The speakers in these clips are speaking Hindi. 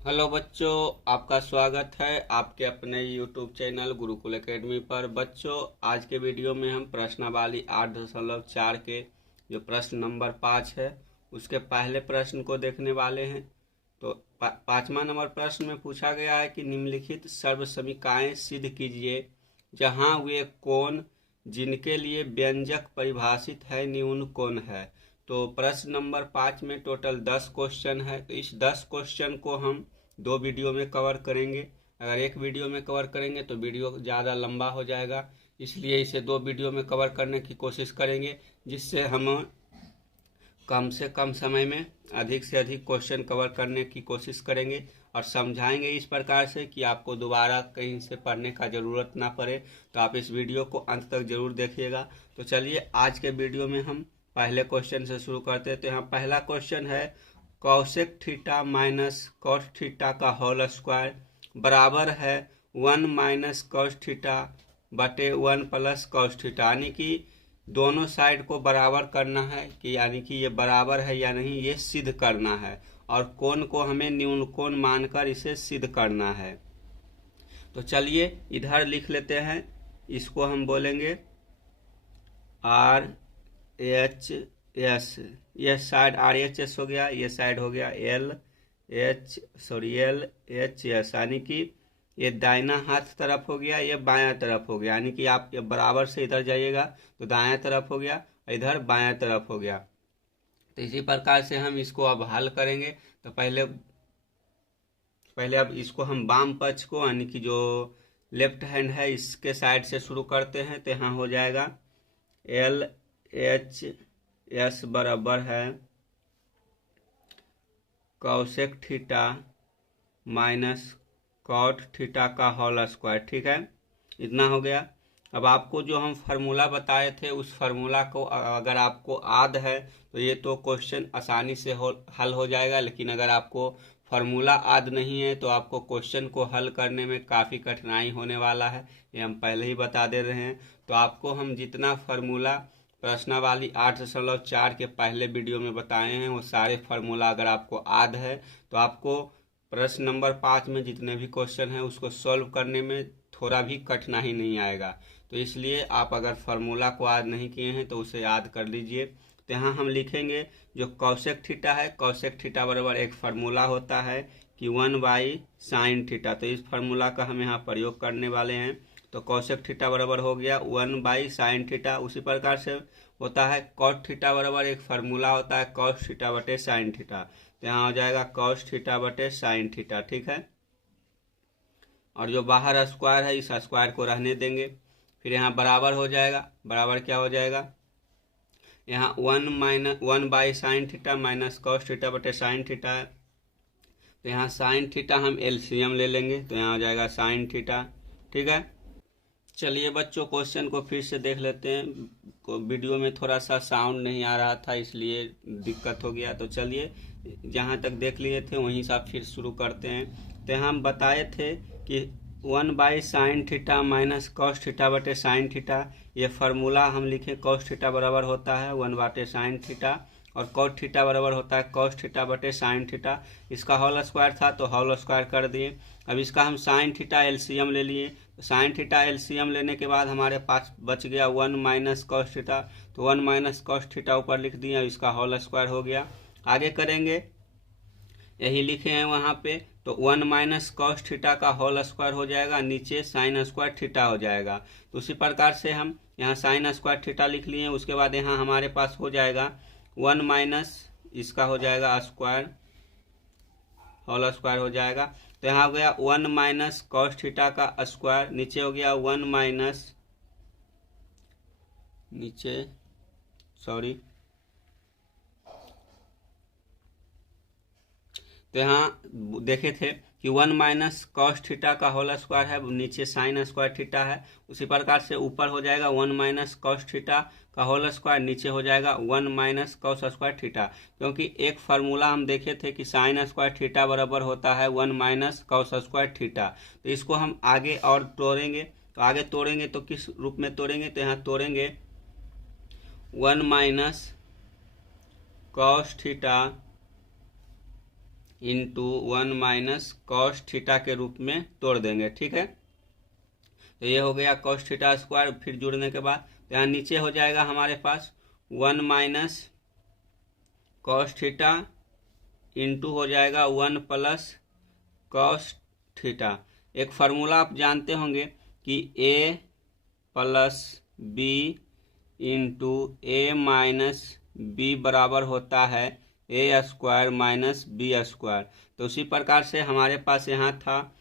हेलो बच्चों, आपका स्वागत है आपके अपने यूट्यूब चैनल गुरुकुल एकेडमी पर। बच्चों, आज के वीडियो में हम प्रश्नावली 8.4 के जो प्रश्न नंबर 5 है उसके पहले प्रश्न को देखने वाले हैं। तो पांचवा नंबर प्रश्न में पूछा गया है कि निम्नलिखित सर्वसमीकाएं सिद्ध कीजिए जहां वे कोण जिनके लिए व्यंजक परिभाषित है न्यून कोण है। तो प्रश्न नंबर 5 में टोटल 10 क्वेश्चन है। तो इस 10 क्वेश्चन को हम 2 वीडियो में कवर करेंगे। अगर एक वीडियो में कवर करेंगे तो वीडियो ज़्यादा लंबा हो जाएगा, इसलिए इसे 2 वीडियो में कवर करने की कोशिश करेंगे, जिससे हम कम से कम समय में अधिक से अधिक क्वेश्चन कवर करने की कोशिश करेंगे और समझाएंगे इस प्रकार से कि आपको दोबारा कहीं से पढ़ने का ज़रूरत ना पड़े। तो आप इस वीडियो को अंत तक ज़रूर देखिएगा। तो चलिए आज के वीडियो में हम पहले क्वेश्चन से शुरू करते हैं। तो यहाँ पहला क्वेश्चन है, cosec theta minus cos theta का होल स्क्वायर बराबर है 1 माइनस कॉस थीटा बटे 1 प्लस कॉस थीटा। यानी कि दोनों साइड को बराबर करना है कि यानी कि ये बराबर है या नहीं, ये सिद्ध करना है और कोण को हमें न्यून कोण मानकर इसे सिद्ध करना है। तो चलिए इधर लिख लेते हैं, इसको हम बोलेंगे आर एच एस। ये साइड आर एच एस हो गया, ये साइड हो गया एल एच एस, यानी कि ये दाहिना हाथ तरफ हो गया, ये बायां तरफ हो गया। यानी कि आप ये बराबर से इधर जाइएगा तो दायां तरफ हो गया, इधर बायां तरफ हो गया। तो इसी प्रकार से हम इसको अब हल करेंगे। तो पहले अब इसको हम वाम पक्ष को यानी कि जो लेफ्ट हैंड है इसके साइड से शुरू करते हैं। तो यहाँ हो जाएगा एल एच एस बराबर है cosec theta minus cot theta का होल स्क्वायर। ठीक है, इतना हो गया। अब आपको जो हम फार्मूला बताए थे उस फार्मूला को अगर आपको याद है तो ये तो क्वेश्चन आसानी से हल हो जाएगा, लेकिन अगर आपको फार्मूला याद नहीं है तो आपको क्वेश्चन को हल करने में काफ़ी कठिनाई होने वाला है, ये हम पहले ही बता दे रहे हैं। तो आपको हम जितना फार्मूला प्रश्नावली 8.4 के पहले वीडियो में बताए हैं वो सारे फार्मूला अगर आपको याद है तो आपको प्रश्न नंबर 5 में जितने भी क्वेश्चन हैं उसको सॉल्व करने में थोड़ा भी कठिनाई नहीं आएगा। तो इसलिए आप अगर फार्मूला को याद नहीं किए हैं तो उसे याद कर लीजिए। तो यहाँ हम लिखेंगे जो कॉसेक थीटा है, कॉसेक थीटा बराबर एक फार्मूला होता है कि 1/sin थीटा। तो इस फार्मूला का हम यहाँ प्रयोग करने वाले हैं। तो कॉसेक थीटा बराबर हो गया 1/sin थीटा। उसी प्रकार से होता है कॉट थीटा बराबर एक फार्मूला होता है कॉस थीटा बटे साइन थीटा। तो यहाँ हो जाएगा कॉस थीटा बटे साइन थीटा। ठीक है, और जो बाहर स्क्वायर है इस स्क्वायर को रहने देंगे। फिर यहाँ बराबर हो जाएगा, बराबर क्या हो जाएगा, यहाँ 1/sin theta minus cos theta बटे साइन थीटा है। तो यहाँ साइन थीटा हम एलसीएम ले लेंगे, तो यहाँ हो जाएगा साइन थीटा। ठीक है, चलिए बच्चों क्वेश्चन को फिर से देख लेते हैं। वीडियो में थोड़ा सा साउंड नहीं आ रहा था इसलिए दिक्कत हो गया। तो चलिए जहाँ तक देख लिए थे वहीं से आप फिर शुरू करते हैं। तो हम बताए थे कि 1/sin theta minus cos theta बटे साइन थीटा, ये फार्मूला हम लिखे कॉस थीटा बराबर होता है 1/sin थीटा और कॉट थीटा बराबर होता है कॉस थीटा बटे साइन थीटा। इसका होल स्क्वायर था तो होल स्क्वायर कर दिए। अब इसका हम साइन थीटा एलसीएम ले लिए। तो साइन थीटा एलसीएम लेने के बाद हमारे पास बच गया 1 माइनस कॉस थीटा। तो 1 माइनस कॉस थीटा ऊपर लिख दिया, इसका होल स्क्वायर हो गया। आगे करेंगे, यही लिखे हैं वहाँ पे। तो 1 माइनस कॉस थीटा का होल स्क्वायर हो जाएगा, नीचे साइन स्क्वायर थीटा हो जाएगा। तो उसी प्रकार से हम यहाँ साइन स्क्वायर थीटा लिख लिए। उसके बाद यहाँ हमारे पास हो जाएगा 1 माइनस इसका हो जाएगा स्क्वायर, होल स्क्वायर हो जाएगा। तो यहाँ हो गया 1 माइनस कॉस थीटा का स्क्वायर, नीचे हो गया 1 माइनस, नीचे सॉरी, तो यहाँ देखे थे कि 1 माइनस कॉस थीटा का होल स्क्वायर है, नीचे साइन स्क्वायर थीटा है। उसी प्रकार से ऊपर हो जाएगा 1 माइनस कॉस थीटा का होल स्क्वायर, नीचे हो जाएगा 1 माइनस कॉस स्क्वायर थीटा। क्योंकि एक फार्मूला हम देखे थे कि साइन स्क्वायर थीटा बराबर होता है 1 माइनस कॉस स्क्वायर थीटा। तो इसको हम आगे और तोड़ेंगे। तो आगे तोड़ेंगे तो किस रूप में तोड़ेंगे, तो यहाँ तोड़ेंगे 1 minus cos theta into 1 minus cos theta के रूप में तोड़ देंगे। ठीक है, तो ये हो गया कॉस थीटा स्क्वायर। फिर जुड़ने के बाद तो यहाँ नीचे हो जाएगा हमारे पास 1 माइनस कॉस थीटा इंटू हो जाएगा 1 प्लस कॉस थीटा। एक फार्मूला आप जानते होंगे कि a plus B into A minus B बराबर होता है A square minus B square. तो उसी प्रकार से हमारे पास यहाँ था,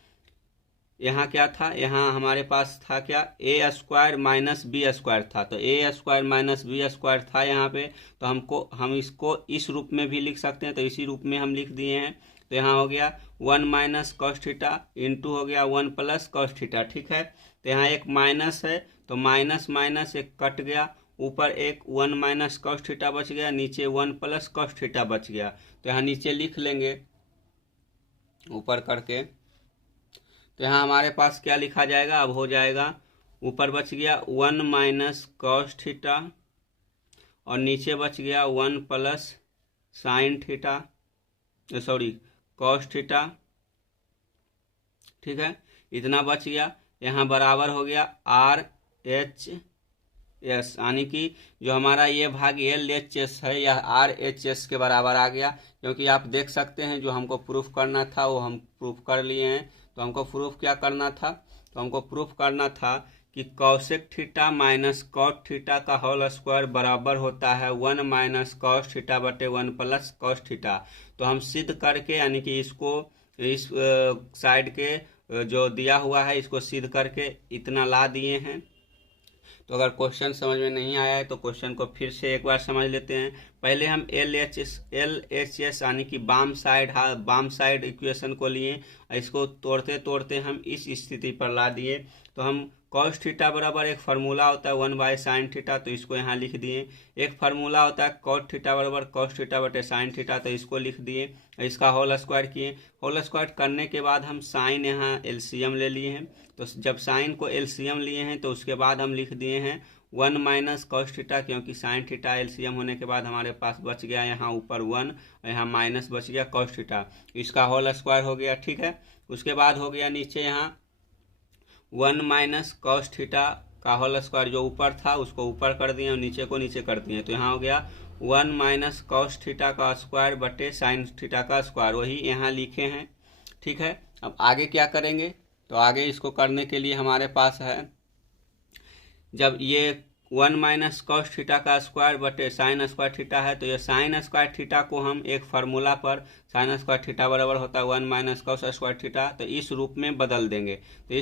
यहाँ क्या था, यहाँ हमारे पास था क्या, ए स्क्वायर माइनस बी स्क्वायर था। तो ए स्क्वायर माइनस बी स्क्वायर था यहाँ पे, तो हम इसको इस रूप में भी लिख सकते हैं। तो इसी रूप में हम लिख दिए हैं। तो यहाँ हो गया 1 माइनस कॉस थीटा इंटू हो गया 1 प्लस कॉस थीटा। ठीक है, तो यहाँ एक माइनस है, तो माइनस माइनस एक कट गया, ऊपर एक 1 माइनस कॉस थीटा बच गया, नीचे 1 प्लस कॉस थीटा बच गया। तो यहाँ नीचे लिख लेंगे ऊपर करके। तो यहाँ हमारे पास क्या लिखा जाएगा, अब हो जाएगा ऊपर बच गया 1 माइनस कॉस थीटा और नीचे बच गया 1 plus sine theta, sorry cos theta. ठीक है, इतना बच गया। यहाँ बराबर हो गया आर एच एस, यानी कि जो हमारा ये भाग एल एच एस है यह आर एच एस के बराबर आ गया। क्योंकि आप देख सकते हैं जो हमको प्रूफ करना था वो हम प्रूफ कर लिए हैं। तो हमको प्रूफ क्या करना था, तो हमको प्रूफ करना था कि cosec theta minus cot theta का होल स्क्वायर बराबर होता है 1 माइनस कॉस थीटा बटे 1 प्लस कॉस थीटा। तो हम सिद्ध करके, यानी कि इसको इस साइड के जो दिया हुआ है इसको सिद्ध करके इतना ला दिए हैं। तो अगर क्वेश्चन समझ में नहीं आया है तो क्वेश्चन को फिर से एक बार समझ लेते हैं। पहले हम एल एच एस यानी कि बाम साइड इक्वेशन को लिए, इसको तोड़ते तोड़ते हम इस स्थिति पर ला दिए। तो हम कॉस थीटा बराबर एक फार्मूला होता है 1 बाय साइन थीटा, तो इसको यहाँ लिख दिए। एक फार्मूला होता है कॉट थीटा बराबर कॉस थीटा बटे साइन थीटा, तो इसको लिख दिए। इसका होल स्क्वायर किए। होल स्क्वायर करने के बाद हम साइन यहाँ एलसीएम ले लिए हैं। तो जब साइन को एलसीएम लिए हैं तो उसके बाद हम लिख दिए हैं 1 माइनस कॉस थीटा, क्योंकि साइन थीटा एलसीएम होने के बाद हमारे पास बच गया यहाँ ऊपर 1 और यहाँ माइनस बच गया कॉस थीटा। इसका होल स्क्वायर हो गया। ठीक है, उसके बाद हो गया नीचे यहाँ 1 माइनस कॉस थीटा का होल स्क्वायर, जो ऊपर था उसको ऊपर कर दिए और नीचे को नीचे कर दिए। तो यहाँ हो गया 1 माइनस कॉस थीटा का स्क्वायर बटे साइन थीटा का स्क्वायर, वही यहाँ लिखे हैं। ठीक है, अब आगे क्या करेंगे, तो आगे इसको करने के लिए हमारे पास है, जब ये 1 माइनस कॉस थीटा का स्क्वायर बटे साइन स्क्वायर थीटा है, तो ये साइन स्क्वायर थीटा को हम एक फार्मूला पर साइन स्क्वायर थीटा बराबर होता है 1 माइनस कॉस स्क्वायर थीटा, तो इस रूप में बदल देंगे। तो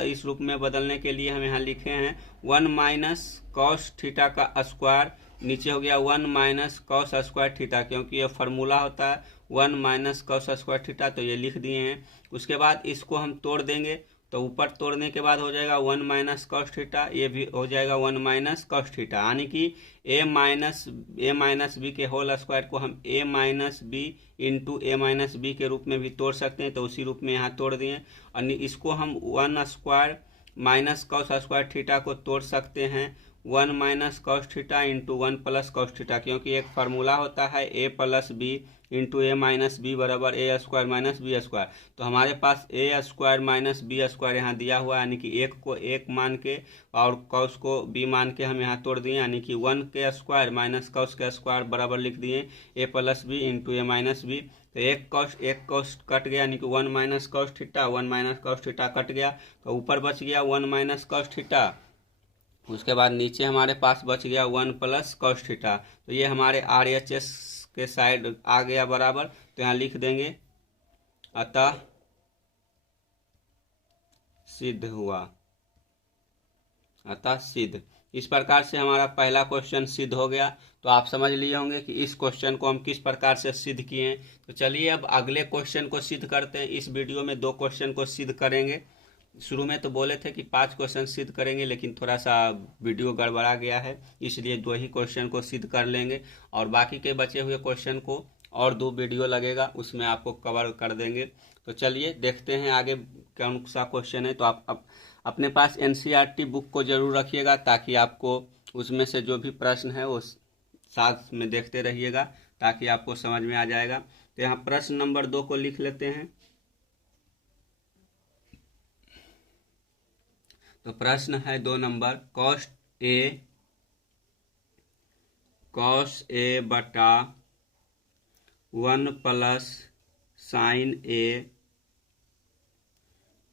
इस रूप में बदलने के लिए हम यहाँ लिखे हैं 1 माइनस कॉस थीटा का स्क्वायर, नीचे हो गया 1 माइनस कॉस स्क्वायर थीटा, क्योंकि ये फार्मूला होता है 1 माइनस कॉस स्क्वायर थीटा, तो ये लिख दिए हैं। उसके बाद इसको हम तोड़ देंगे। तो ऊपर तोड़ने के बाद हो जाएगा 1 माइनस कॉस थीटा, ये भी हो जाएगा 1 माइनस कॉस थीटा, यानी कि ए माइनस बी के होल स्क्वायर को हम ए minus B into A minus B के रूप में भी तोड़ सकते हैं। तो उसी रूप में यहाँ तोड़ दिए। और इसको हम 1 square minus cos square theta को तोड़ सकते हैं 1 minus cos theta into 1 plus cos theta, क्योंकि एक फार्मूला होता है ए plus B into A minus B बराबर ए स्क्वायर माइनस बी स्क्वायर। तो हमारे पास ए स्क्वायर माइनस बी स्क्वायर यहाँ दिया हुआ है, यानी कि एक को एक मान के और कॉस को बी मान के हम यहाँ तोड़ दिए, यानी कि 1 के स्क्वायर माइनस कॉस के स्क्वायर बराबर लिख दिए ए plus B into A minus B. तो एक कॉस कट गया, यानी कि 1 minus cos theta, 1 minus cos theta cut गया, तो ऊपर बच गया 1 माइनस कॉस थीटा। उसके बाद नीचे हमारे पास बच गया 1 प्लस कॉस थीटा। तो ये हमारे आर एच एस के साइड आ गया बराबर। तो यहाँ लिख देंगे अतः सिद्ध हुआ, अतः सिद्ध। इस प्रकार से हमारा पहला क्वेश्चन सिद्ध हो गया। तो आप समझ लिए होंगे कि इस क्वेश्चन को हम किस प्रकार से सिद्ध किए हैं। तो चलिए अब अगले क्वेश्चन को सिद्ध करते हैं। इस वीडियो में 2 क्वेश्चन को सिद्ध करेंगे। शुरू में तो बोले थे कि 5 क्वेश्चन सिद्ध करेंगे, लेकिन थोड़ा सा वीडियो गड़बड़ा गया है, इसलिए 2 ही क्वेश्चन को सिद्ध कर लेंगे और बाकी के बचे हुए क्वेश्चन को और 2 वीडियो लगेगा, उसमें आपको कवर कर देंगे। तो चलिए देखते हैं आगे कौन सा क्वेश्चन है। तो आप अपने पास एनसीईआरटी बुक को जरूर रखिएगा, ताकि आपको उसमें से जो भी प्रश्न है वो साथ में देखते रहिएगा, ताकि आपको समझ में आ जाएगा। तो यहाँ प्रश्न नंबर 2 को लिख लेते हैं। तो प्रश्न है 2 नंबर, कॉस ए बटा 1 प्लस साइन ए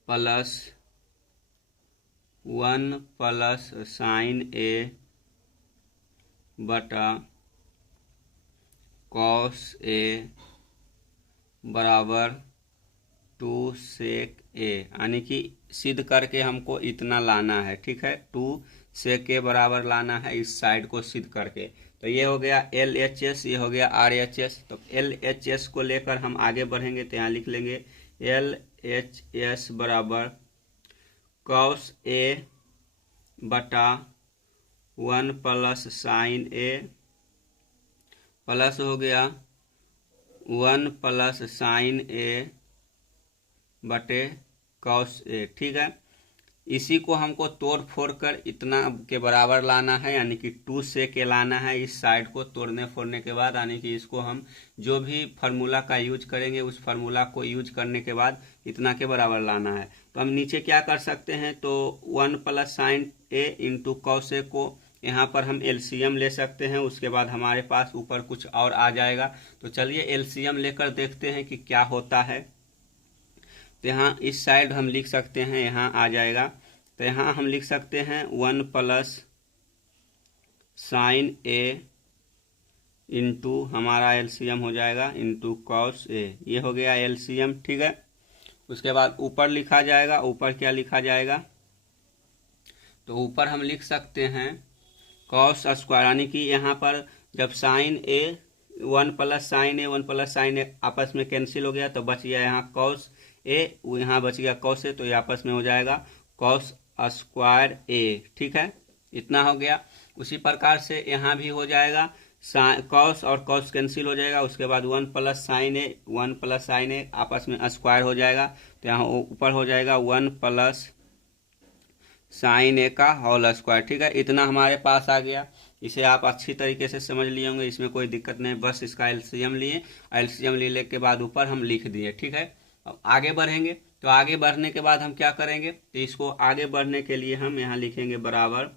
प्लस 1 प्लस साइन ए बटा कॉस ए बराबर 2 सेक ए, यानी कि सिद्ध करके हमको इतना लाना है। ठीक है, 2 सेक ए बराबर लाना है इस साइड को सिद्ध करके। तो ये हो गया LHS, ये हो गया RHS। तो LHS को लेकर हम आगे बढ़ेंगे तो यहाँ लिख लेंगे LHS बराबर कॉस ए बटा 1 प्लस साइन ए प्लस हो गया 1 प्लस साइन ए बटे कॉस ए। ठीक है, इसी को हमको तोड़ फोड़ कर इतना के बराबर लाना है, यानी कि 2 से के लाना है इस साइड को तोड़ने फोड़ने के बाद, यानी कि इसको हम जो भी फार्मूला का यूज करेंगे उस फार्मूला को यूज करने के बाद इतना के बराबर लाना है। तो हम नीचे क्या कर सकते हैं, तो 1 plus sign A into cos A को यहाँ पर हम LCM ले सकते हैं, उसके बाद हमारे पास ऊपर कुछ और आ जाएगा। तो चलिए LCM लेकर देखते हैं कि क्या होता है। तो यहाँ इस साइड हम लिख सकते हैं, यहाँ आ जाएगा। तो यहाँ हम लिख सकते हैं 1 प्लस साइन ए इंटू हमारा LCM हो जाएगा इंटू कॉस ए, ये हो गया LCM। ठीक है, उसके बाद ऊपर लिखा जाएगा, ऊपर क्या लिखा जाएगा, तो ऊपर हम लिख सकते हैं कॉस स्क्वायर, यानी कि यहाँ पर जब साइन ए 1 प्लस साइन ए 1 प्लस साइन ए आपस में कैंसिल हो गया तो बच गया यहाँ कॉस ए, यहाँ बच गया कॉस ए, तो ये आपस में हो जाएगा कॉस स्क्वायर ए। ठीक है, इतना हो गया। उसी प्रकार से यहाँ भी हो जाएगा, कॉस और कॉस कैंसिल हो जाएगा, उसके बाद 1 प्लस साइन ए आपस में स्क्वायर हो जाएगा, तो यहाँ ऊपर हो जाएगा 1 प्लस साइन ए का होल स्क्वायर। ठीक है, इतना हमारे पास आ गया। इसे आप अच्छी तरीके से समझ लिए होंगे, इसमें कोई दिक्कत नहीं, बस इसका LCM लिए, LCM लेने के बाद ऊपर हम लिख दिए। ठीक है, अब आगे बढ़ेंगे। तो आगे बढ़ने के बाद हम क्या करेंगे, तो इसको आगे बढ़ने के लिए हम यहाँ लिखेंगे बराबर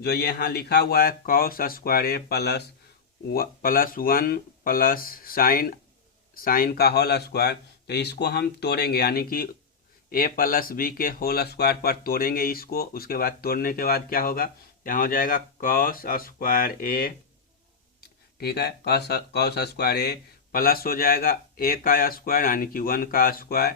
जो ये यहाँ लिखा हुआ है कॉस स्क्वायर ए प्लस 1 प्लस साइन का होल स्क्वायर, तो इसको हम तोड़ेंगे, यानी कि a प्लस बी के होल स्क्वायर पर तोड़ेंगे इसको। उसके बाद तोड़ने के बाद क्या होगा, यहाँ हो जाएगा कॉस स्क्वायर ए। ठीक है, कॉस स्क्वायर ए प्लस हो जाएगा a का स्क्वायर यानी कि 1 का स्क्वायर,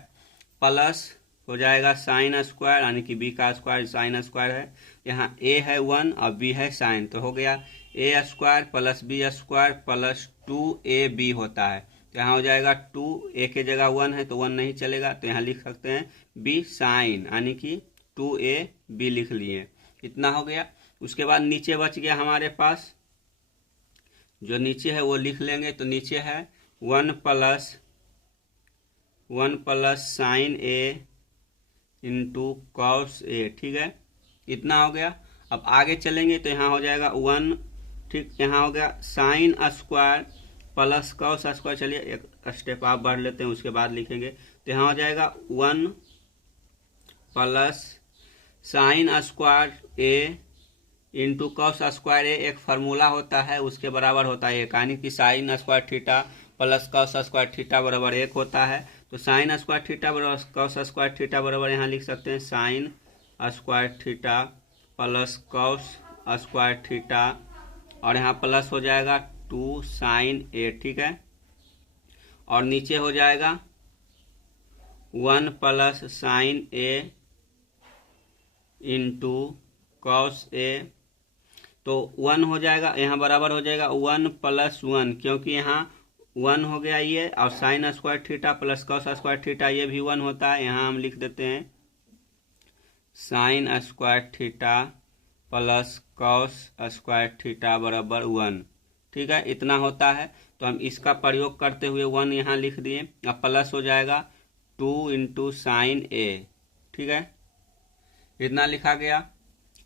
प्लस हो जाएगा साइन स्क्वायर यानी कि b का स्क्वायर, साइन स्क्वायर है, यहाँ a है 1 और b है साइन, तो हो गया a square plus b square plus 2ab होता है। तो यहाँ हो जाएगा 2, a के जगह 1 है तो 1 नहीं चलेगा, तो यहाँ लिख सकते हैं b साइन, यानी कि 2ab लिख लिए। इतना हो गया। उसके बाद नीचे बच गया हमारे पास, जो नीचे है वो लिख लेंगे। तो नीचे है 1 plus sign A into cos A. ठीक है, इतना हो गया। अब आगे चलेंगे तो यहाँ हो जाएगा 1, ठीक, यहाँ हो गया sine square plus cos square. चलिए एक स्टेप आप बढ़ लेते हैं, उसके बाद लिखेंगे। तो यहाँ हो जाएगा 1 प्लस साइन स्क्वायर ए इंटू कॉस स्क्वायर ए, एक फार्मूला होता है उसके बराबर होता है 1, यानी कि sine square theta plus cos square theta बराबर 1 होता है। तो साइन स्क्वायर थीटा बराबर कॉस स्क्वायर थीटा बराबर यहाँ लिख सकते हैं sine square theta plus cos square theta, और यहाँ प्लस हो जाएगा 2 साइन ए। ठीक है, और नीचे हो जाएगा 1 plus sign A into cos A, तो 1 हो जाएगा, यहाँ बराबर हो जाएगा 1 प्लस 1, क्योंकि यहाँ 1 हो गया ये, और sine square theta plus cos square theta ये भी 1 होता है। यहाँ हम लिख देते हैं sine square theta plus cos square theta बराबर 1। ठीक है, इतना होता है। तो हम इसका प्रयोग करते हुए 1 यहाँ लिख दिए, अब प्लस हो जाएगा 2 इंटू साइन ए। ठीक है, इतना लिखा गया,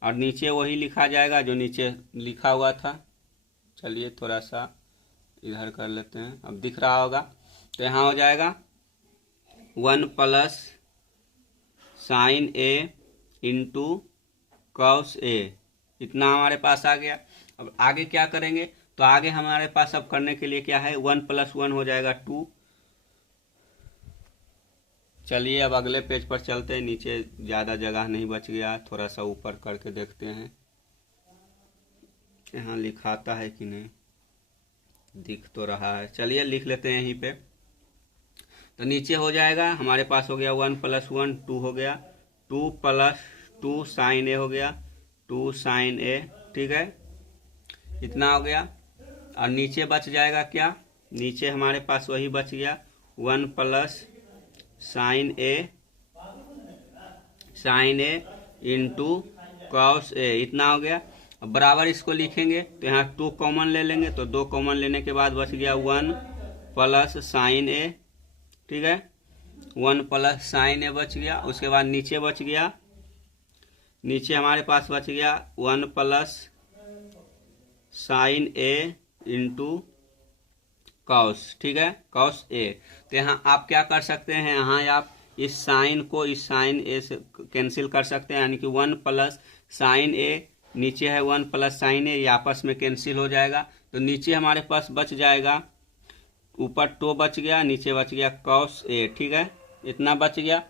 और नीचे वही लिखा जाएगा जो नीचे लिखा हुआ था। चलिए थोड़ा सा इधर कर लेते हैं, अब दिख रहा होगा। तो यहाँ हो जाएगा 1 plus sign A into cos A, इतना हमारे पास आ गया। अब आगे क्या करेंगे, तो आगे हमारे पास अब करने के लिए क्या है, 1 + 1 हो जाएगा 2। चलिए अब अगले पेज पर चलते हैं, नीचे ज़्यादा जगह नहीं बच गया, थोड़ा सा ऊपर करके देखते हैं यहाँ लिखाता है कि नहीं, दिख तो रहा है। चलिए लिख लेते हैं यहीं पे। तो नीचे हो जाएगा हमारे पास हो गया 1 + 1 2 हो गया, 2 + 2 साइन ए हो गया, 2 साइन ए, ठीक है, इतना हो गया। और नीचे बच जाएगा क्या, नीचे हमारे पास वही बच गया 1 plus sign A into cos A, इतना हो गया। अब बराबर इसको लिखेंगे तो यहाँ 2 कॉमन ले लेंगे, तो 2 कॉमन लेने के बाद बच गया 1 प्लस साइन ए, ठीक है, 1 प्लस साइन ए बच गया। उसके बाद नीचे बच गया, नीचे हमारे पास बच गया 1 प्लस साइन ए इंटू कॉस, ठीक है, कॉस ए। तो यहाँ आप क्या कर सकते हैं, यहाँ आप इस साइन को इस साइन ए से कैंसिल कर सकते हैं, यानी कि 1 प्लस साइन ए, नीचे है 1 प्लस साइन ए, ये आपस में कैंसिल हो जाएगा। तो नीचे हमारे पास बच जाएगा, ऊपर 2 बच गया, नीचे बच गया कॉस ए, ठीक है, इतना बच गया,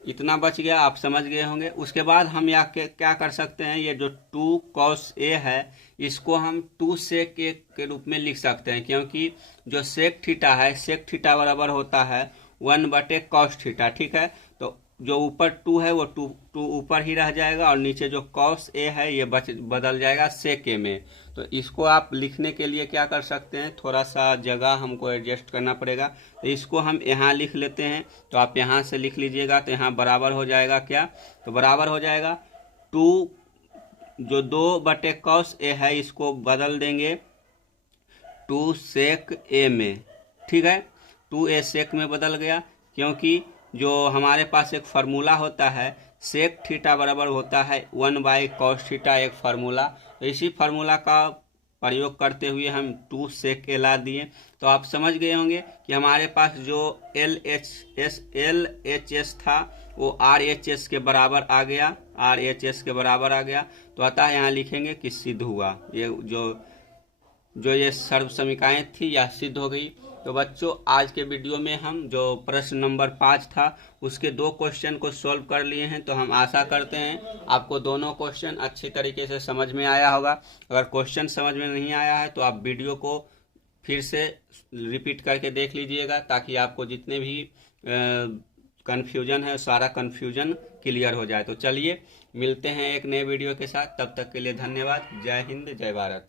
इतना बच गया, आप समझ गए होंगे। उसके बाद हम यहाँ क्या कर सकते हैं, ये जो 2 कॉस ए है इसको हम 2 सेक ए के रूप में लिख सकते हैं, क्योंकि जो सेक थीटा है, सेक थीटा बराबर होता है 1/cos थीटा, ठीक है। तो जो ऊपर 2 है वो 2 ऊपर ही रह जाएगा, और नीचे जो कॉस ए है ये बदल जाएगा सेक ए में। तो इसको आप लिखने के लिए क्या कर सकते हैं, थोड़ा सा जगह हमको एडजस्ट करना पड़ेगा, तो इसको हम यहाँ लिख लेते हैं। तो आप यहाँ से लिख लीजिएगा, तो यहाँ बराबर हो जाएगा क्या, तो बराबर हो जाएगा 2, जो 2/cos ए है इसको बदल देंगे 2 सेक ए में, ठीक है, 2a सेक में बदल गया, क्योंकि जो हमारे पास एक फार्मूला होता है सेक थीटा बराबर होता है 1/cos थीटा, एक फार्मूला। तो इसी फार्मूला का प्रयोग करते हुए हम 2 सेक ए ला दिए। तो आप समझ गए होंगे कि हमारे पास जो LHS था वो RHS के बराबर आ गया, RHS के बराबर आ गया। तो अतः यहाँ लिखेंगे कि सिद्ध हुआ, ये जो ये सर्व समीकरण थी यह सिद्ध हो गई। तो बच्चों आज के वीडियो में हम जो प्रश्न नंबर 5 था उसके 2 क्वेश्चन को सॉल्व कर लिए हैं। तो हम आशा करते हैं आपको दोनों क्वेश्चन अच्छी तरीके से समझ में आया होगा। अगर क्वेश्चन समझ में नहीं आया है तो आप वीडियो को फिर से रिपीट करके देख लीजिएगा, ताकि आपको जितने भी कन्फ्यूजन है सारा कन्फ्यूजन क्लियर हो जाए। तो चलिए मिलते हैं एक नए वीडियो के साथ, तब तक के लिए धन्यवाद। जय हिंद, जय भारत।